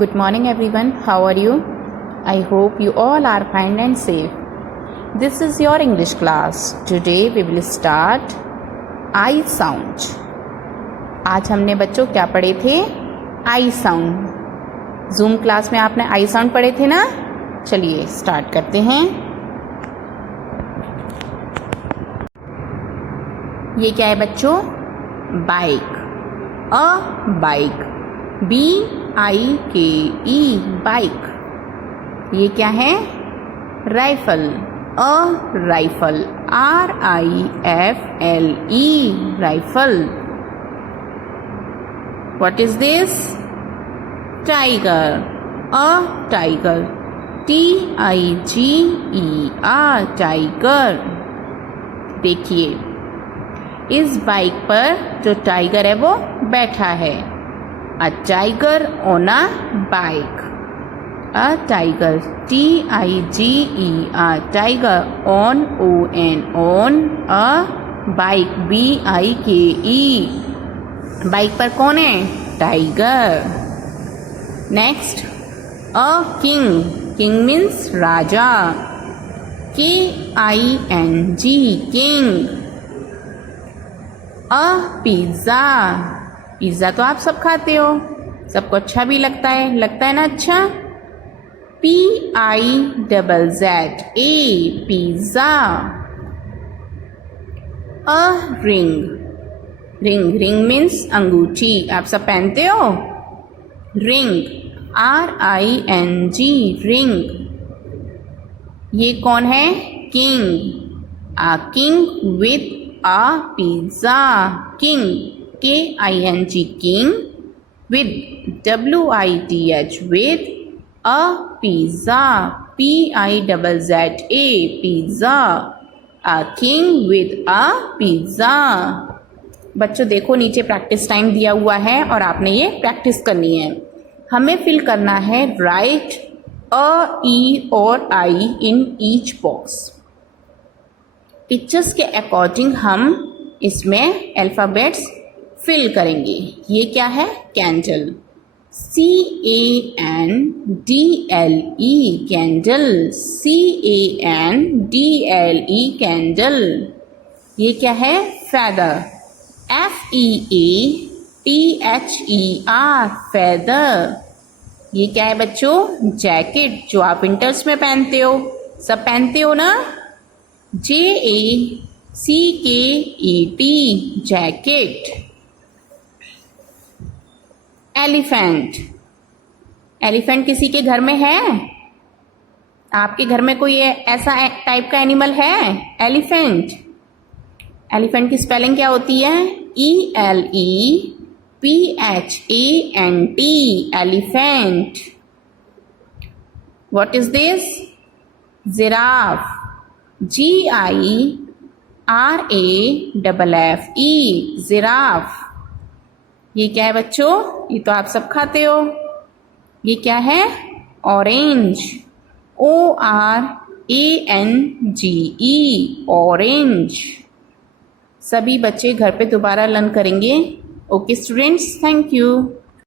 Good morning everyone. How are you? I hope you all are fine and safe. This is your English class. Today we will start I sound. आज हमने बच्चों क्या पढ़े थे? I sound. Zoom class में आपने I sound पढ़े थे ना? चलिए स्टार्ट करते हैं. ये क्या है बच्चों? बाइक. अ बाइक. BIKE bike. ये क्या है? Rifle. A rifle. RIFLE rifle. What is this? Tiger. A tiger. TIGER tiger. देखिए इस बाइक पर जो टाइगर है वो बैठा है. A tiger on a bike. A tiger. TIGER tiger on a bike. BIKE bike पर कौन है? Tiger. Next a king. King means Raja. KING king. A pizza. Pizza तो आप सब खाते हो, सबको अच्छा भी लगता है ना अच्छा. PIZZA pizza. A ring. Ring means अंगूठी, आप सब पहनते हो. रिंग. RING ring. ये कौन है? King. A king with a pizza. King. KING king with WITH with a pizza. PIZZA pizza. A king with a pizza. बच्चों देखो नीचे प्रैक्टिस टाइम दिया हुआ है और आपने ये प्रैक्टिस करनी है. हमें फिल करना है राइट अ ई और आई इन ईच बॉक्स. पिक्चर्स के अकॉर्डिंग हम इसमें अल्फाबेट्स फिल करेंगे. ये क्या है? Candle. CANDLE candle. CANDLE candle. ये क्या है? फेदर. FEATHER feather. ये क्या है बच्चों? जैकेट, जो आप विंटर्स में पहनते हो, सब पहनते हो ना. JACKET jacket. एलिफेंट. एलिफेंट किसी के घर में है? आपके घर में कोई ऐसा टाइप का एनिमल है? एलिफेंट. एलिफेंट की स्पेलिंग क्या होती है? ELEPHANT elephant. What is this? Giraffe. GIRAFFE giraffe. ये क्या है बच्चों? ये तो आप सब खाते हो. ये क्या है? ऑरेंज. ORANGE orange. सभी बच्चे घर पे दोबारा लर्न करेंगे. Okay students, thank you.